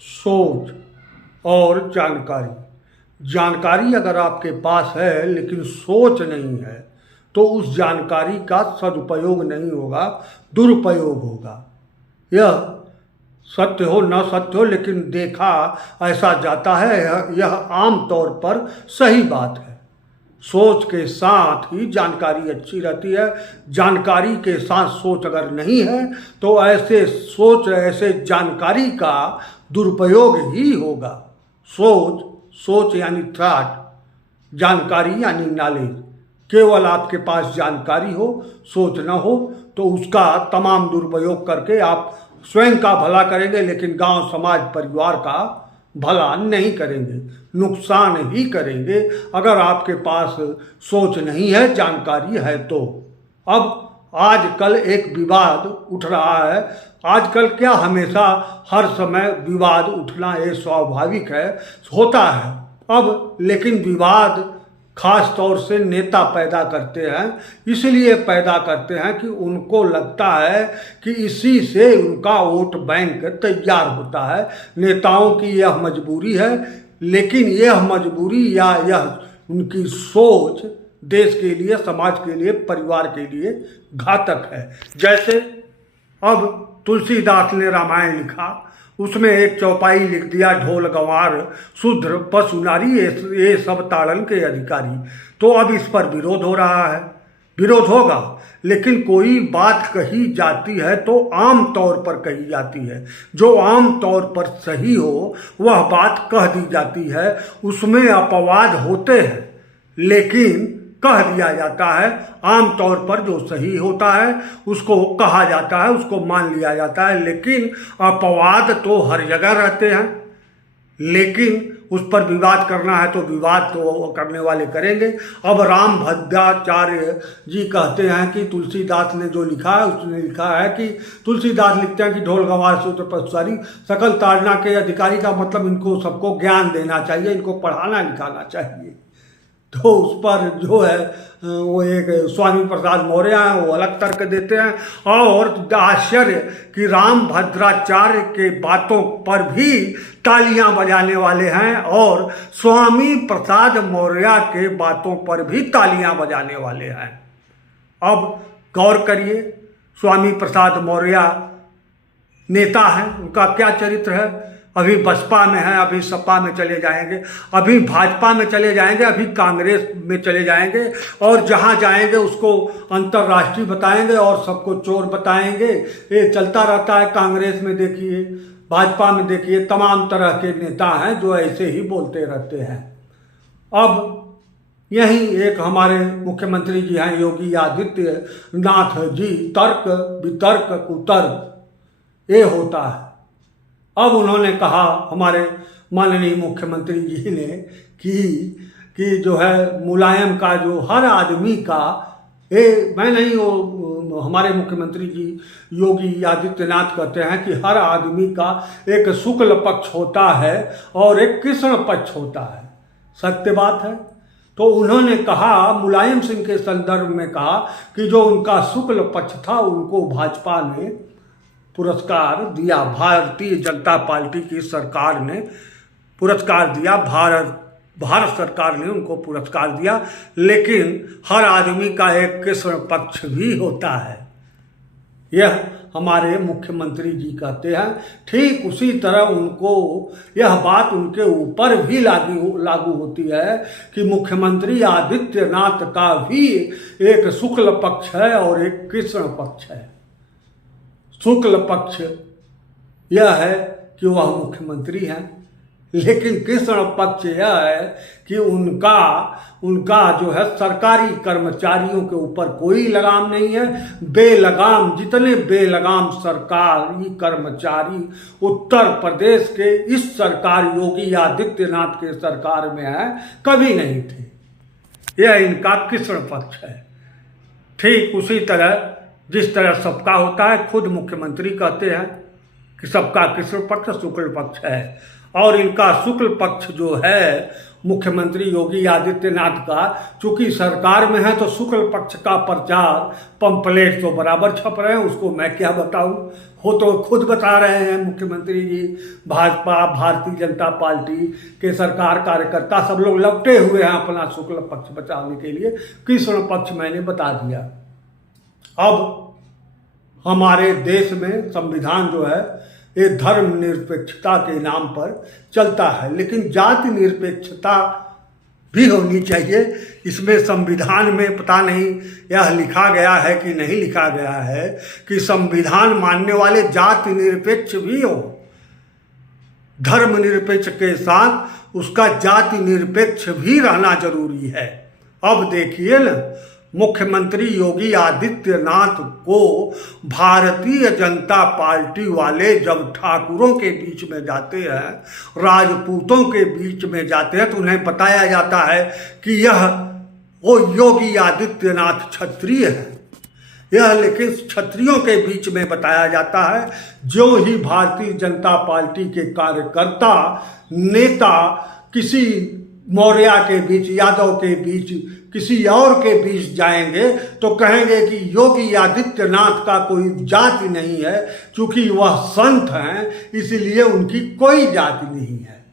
सोच और जानकारी। जानकारी अगर आपके पास है लेकिन सोच नहीं है तो उस जानकारी का सदुपयोग नहीं होगा, दुरुपयोग होगा। यह सत्य हो न सत्य हो, लेकिन देखा ऐसा जाता है, यह आम तौर पर सही बात है। सोच के साथ ही जानकारी अच्छी रहती है। जानकारी के साथ सोच अगर नहीं है तो ऐसे जानकारी का दुरुपयोग ही होगा। सोच यानी थॉट, जानकारी यानी नॉलेज। केवल आपके पास जानकारी हो, सोच न हो तो उसका तमाम दुरुपयोग करके आप स्वयं का भला करेंगे, लेकिन गांव, समाज, परिवार का भला नहीं करेंगे, नुकसान ही करेंगे। अगर आपके पास सोच नहीं है, जानकारी है तो। अब आजकल एक विवाद उठ रहा है। आजकल क्या, हमेशा हर समय विवाद उठना ये स्वाभाविक है, होता है। अब लेकिन विवाद खास तौर से नेता पैदा करते हैं, इसलिए पैदा करते हैं कि उनको लगता है कि इसी से उनका वोट बैंक तैयार होता है। नेताओं की यह मजबूरी है, लेकिन यह मजबूरी या यह उनकी सोच देश के लिए, समाज के लिए, परिवार के लिए घातक है। जैसे अब तुलसीदास ने रामायण लिखा, उसमें एक चौपाई लिख दिया, ढोल गंवार शूद्र पशु नारी ये सब ताड़न के अधिकारी। तो अब इस पर विरोध हो रहा है। विरोध होगा, लेकिन कोई बात कही जाती है तो आम तौर पर कही जाती है। जो आम तौर पर सही हो वह बात कह दी जाती है। उसमें अपवाद होते हैं, लेकिन कह दिया जाता है। आम तौर पर जो सही होता है उसको कहा जाता है, उसको मान लिया जाता है। लेकिन अपवाद तो हर जगह रहते हैं, लेकिन उस पर विवाद करना है तो विवाद तो करने वाले करेंगे। अब राम भद्राचार्य जी कहते हैं कि तुलसीदास ने जो लिखा है, उसने लिखा है कि तुलसीदास लिखते हैं कि ढोल गंवार शूद्र पशुचारी सकल ताड़ना के अधिकारी का मतलब इनको सबको ज्ञान देना चाहिए, इनको पढ़ाना लिखाना चाहिए। तो उस पर जो है वो एक स्वामी प्रसाद मौर्य हैं, वो अलग तर्क देते हैं। और आश्चर्य कि राम भद्राचार्य के बातों पर भी तालियां बजाने वाले हैं और स्वामी प्रसाद मौर्य के बातों पर भी तालियां बजाने वाले हैं। अब गौर करिए, स्वामी प्रसाद मौर्य नेता हैं, उनका क्या चरित्र है। अभी बसपा में है, अभी सपा में चले जाएंगे, अभी भाजपा में चले जाएंगे, अभी कांग्रेस में चले जाएंगे, और जहां जाएंगे उसको अंतर्राष्ट्रीय बताएंगे और सबको चोर बताएंगे। ये चलता रहता है। कांग्रेस में देखिए, भाजपा में देखिए, तमाम तरह के नेता हैं जो ऐसे ही बोलते रहते हैं। अब यही एक हमारे मुख्यमंत्री जी हैं, योगी आदित्यनाथ जी, तर्क वितर्क कुतर्क ये होता है। अब उन्होंने कहा, हमारे माननीय मुख्यमंत्री जी ने, कि जो है मुलायम का जो हर आदमी का, मैं नहीं, वो हमारे मुख्यमंत्री जी योगी आदित्यनाथ कहते हैं कि हर आदमी का एक शुक्ल पक्ष होता है और एक कृष्ण पक्ष होता है। सत्य बात है। तो उन्होंने कहा, मुलायम सिंह के संदर्भ में कहा कि जो उनका शुक्ल पक्ष था उनको भाजपा ने पुरस्कार दिया, भारतीय जनता पार्टी की सरकार ने पुरस्कार दिया, भारत सरकार ने उनको पुरस्कार दिया। लेकिन हर आदमी का एक कृष्ण पक्ष भी होता है, यह हमारे मुख्यमंत्री जी कहते हैं। ठीक उसी तरह उनको यह बात उनके ऊपर भी लागू होती है कि मुख्यमंत्री आदित्यनाथ का भी एक शुक्ल पक्ष है और एक कृष्ण पक्ष है। शुक्ल पक्ष यह है कि वह मुख्यमंत्री हैं, लेकिन कृष्ण पक्ष यह है कि उनका जो है सरकारी कर्मचारियों के ऊपर कोई लगाम नहीं है। बेलगाम, जितने बेलगाम सरकारी कर्मचारी उत्तर प्रदेश के इस सरकार, योगी आदित्यनाथ के सरकार में है, कभी नहीं थे। यह इनका कृष्ण पक्ष है। ठीक उसी तरह जिस तरह सबका होता है, खुद मुख्यमंत्री कहते हैं कि सबका कृष्ण पक्ष शुक्ल पक्ष है, और इनका शुक्ल पक्ष जो है मुख्यमंत्री योगी आदित्यनाथ का। चूंकि सरकार में है तो शुक्ल पक्ष का प्रचार पंपलेट तो बराबर छप रहे हैं, उसको मैं क्या बताऊं। हो तो खुद बता रहे हैं मुख्यमंत्री जी, भाजपा भारतीय जनता पार्टी के सरकार कार्यकर्ता सब लोग लपटे हुए हैं अपना शुक्ल पक्ष बचाने के लिए। कृष्ण पक्ष मैंने बता दिया। अब हमारे देश में संविधान जो है ये धर्मनिरपेक्षता के नाम पर चलता है, लेकिन जाति निरपेक्षता भी होनी चाहिए। इसमें संविधान में पता नहीं यह लिखा गया है कि नहीं लिखा गया है कि संविधान मानने वाले जाति निरपेक्ष भी हो। धर्म निरपेक्ष के साथ उसका जाति निरपेक्ष भी रहना जरूरी है। अब देखिए न, मुख्यमंत्री योगी आदित्यनाथ को भारतीय जनता पार्टी वाले जब ठाकुरों के बीच में जाते हैं, राजपूतों के बीच में जाते हैं, तो उन्हें बताया जाता है कि यह वो योगी आदित्यनाथ क्षत्रिय है। यह लेकिन क्षत्रियों के बीच में बताया जाता है। जो ही भारतीय जनता पार्टी के कार्यकर्ता नेता किसी मौर्य के बीच, यादव के बीच, किसी और के बीच जाएंगे तो कहेंगे कि योगी आदित्यनाथ का कोई जाति नहीं है, क्योंकि वह संत हैं इसलिए उनकी कोई जाति नहीं है।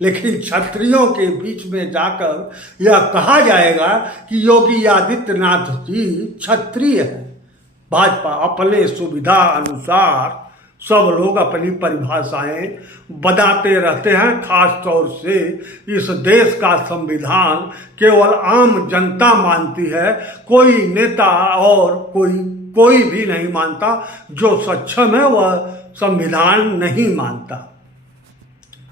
लेकिन क्षत्रियों के बीच में जाकर यह कहा जाएगा कि योगी आदित्यनाथ जी क्षत्रिय है। भाजपा अपने सुविधा अनुसार सब लोग अपनी परिभाषाएं बनाते रहते हैं। खास तौर से इस देश का संविधान केवल आम जनता मानती है, कोई नेता और कोई भी नहीं मानता। जो सक्षम है वह संविधान नहीं मानता।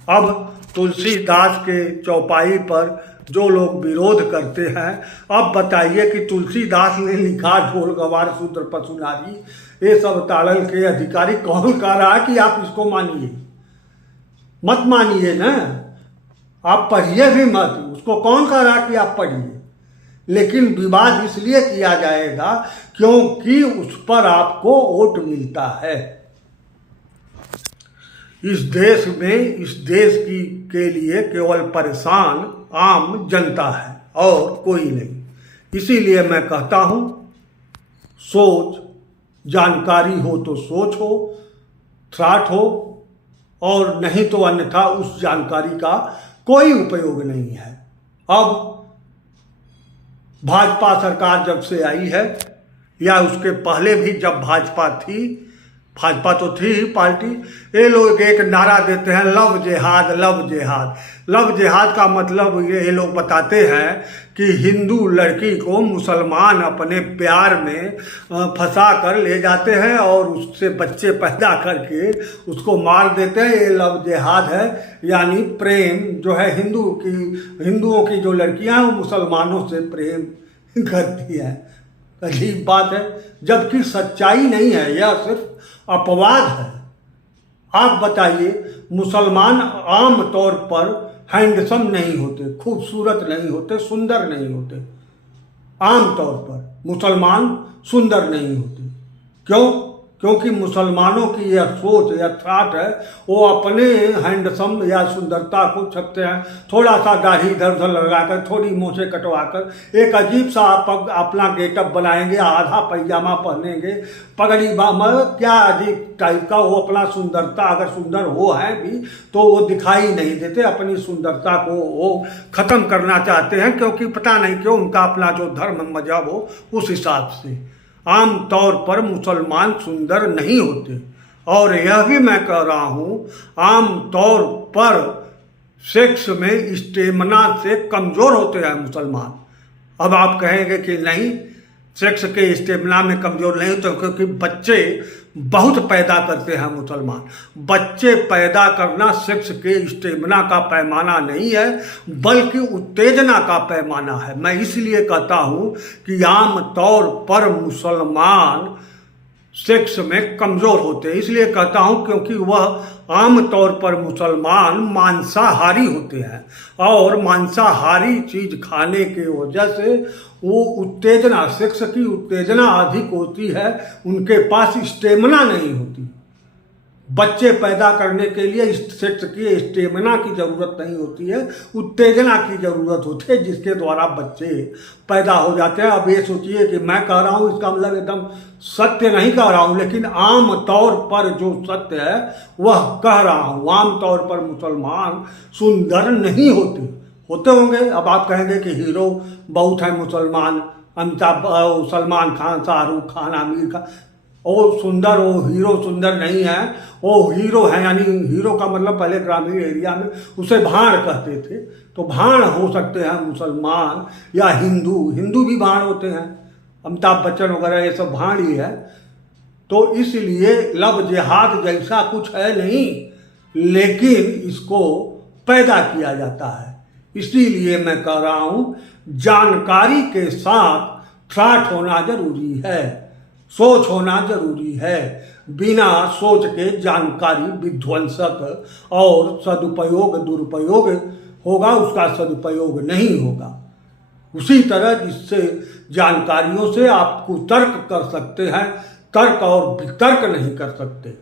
अब तुलसीदास के चौपाई पर जो लोग विरोध करते हैं, अब बताइए कि तुलसीदास ने लिखा ढोल गवार शूद्र पशु नारी, ये सब ताड़ल के अधिकारी कौन कह रहा है कि आप इसको मानिए? मत मानिए ना, आप पढ़िए भी मत। उसको कौन कह रहा है कि आप पढ़िए? लेकिन विवाद इसलिए किया जाएगा क्योंकि उस पर आपको वोट मिलता है। इस देश में, इस देश के लिए केवल परेशान आम जनता है और कोई नहीं। इसीलिए मैं कहता हूँ, सोच, जानकारी हो तो सोच हो, थ्राट हो, और नहीं तो अन्यथा उस जानकारी का कोई उपयोग नहीं है। अब भाजपा सरकार जब से आई है, या उसके पहले भी जब भाजपा तो थी ही पार्टी, ये लोग एक नारा देते हैं लव जिहाद, लव जिहाद। लव जिहाद का मतलब ये लोग बताते हैं कि हिंदू लड़की को मुसलमान अपने प्यार में फंसा कर ले जाते हैं और उससे बच्चे पैदा करके उसको मार देते हैं। ये लव जिहाद है, यानी प्रेम जो है हिंदुओं की जो लड़कियां हैं वो मुसलमानों से प्रेम करती हैं। अजीब बात है, जबकि सच्चाई नहीं है, यह सिर्फ अपवाद है। आप बताइए, मुसलमान आम तौर पर हैंडसम नहीं होते, खूबसूरत नहीं होते, सुंदर नहीं होते। आम तौर पर मुसलमान सुंदर नहीं होते। क्यों? क्योंकि मुसलमानों की यह सोच या थॉट है, वो अपने हैंडसम या सुंदरता को छपते हैं। थोड़ा सा दाढ़ी इधर उधर लगाकर, थोड़ी मूछें कटवाकर एक अजीब सा अपना गेटअप बनाएंगे, आधा पैजामा पहनेंगे, पगड़ी क्या अजीब टाइप का वो अपना सुंदरता, अगर सुंदर हो है भी तो वो दिखाई नहीं देते। अपनी सुंदरता को वो ख़त्म करना चाहते हैं, क्योंकि पता नहीं क्यों उनका अपना जो धर्म मजहब हो उस हिसाब से। आम तौर पर मुसलमान सुंदर नहीं होते। और यह भी मैं कह रहा हूँ, आम तौर पर सेक्स में स्टेमिना से कमज़ोर होते हैं मुसलमान। अब आप कहेंगे कि नहीं, सेक्स के स्टेमिना में कमज़ोर नहीं होते, क्योंकि बच्चे बहुत पैदा करते हैं मुसलमान। बच्चे पैदा करना सेक्स के स्टेमिना का पैमाना नहीं है, बल्कि उत्तेजना का पैमाना है। मैं इसलिए कहता हूँ कि आम तौर पर मुसलमान सेक्स में कमज़ोर होते हैं। इसलिए कहता हूँ क्योंकि वह आम तौर पर मुसलमान मांसाहारी होते हैं, और मांसाहारी चीज़ खाने की वजह से वो उत्तेजना, सेक्स की उत्तेजना अधिक होती है, उनके पास स्टेमिना नहीं होती। बच्चे पैदा करने के लिए इस सेक्स की स्टेमिना की जरूरत नहीं होती है, उत्तेजना की जरूरत होती है, जिसके द्वारा बच्चे पैदा हो जाते हैं। अब ये सोचिए कि मैं कह रहा हूँ, इसका मतलब एकदम सत्य नहीं कह रहा हूँ, लेकिन आम तौर पर जो सत्य है वह कह रहा हूँ। आम तौर पर मुसलमान सुंदर नहीं होते होंगे। अब आप कहेंगे कि हीरो बहुत है मुसलमान, सलमान खान, शाहरुख खान, आमिर खान, वो सुंदर, वो हीरो सुंदर नहीं है, वो हीरो है। यानी हीरो का मतलब पहले ग्रामीण एरिया में उसे भाण कहते थे, तो भाण हो सकते हैं मुसलमान या हिंदू भी भाण होते हैं, अमिताभ बच्चन वगैरह ये सब भाण ही है। तो इसलिए लव जिहाद जैसा कुछ है नहीं, लेकिन इसको पैदा किया जाता है। इसीलिए मैं कह रहा हूँ जानकारी के साथ थॉट होना जरूरी है, सोच होना जरूरी है। बिना सोच के जानकारी विध्वंसक और सदुपयोग दुरुपयोग होगा, उसका सदुपयोग नहीं होगा। उसी तरह जिससे जानकारियों से आप कुतर्क कर सकते हैं, तर्क और वितर्क नहीं कर सकते।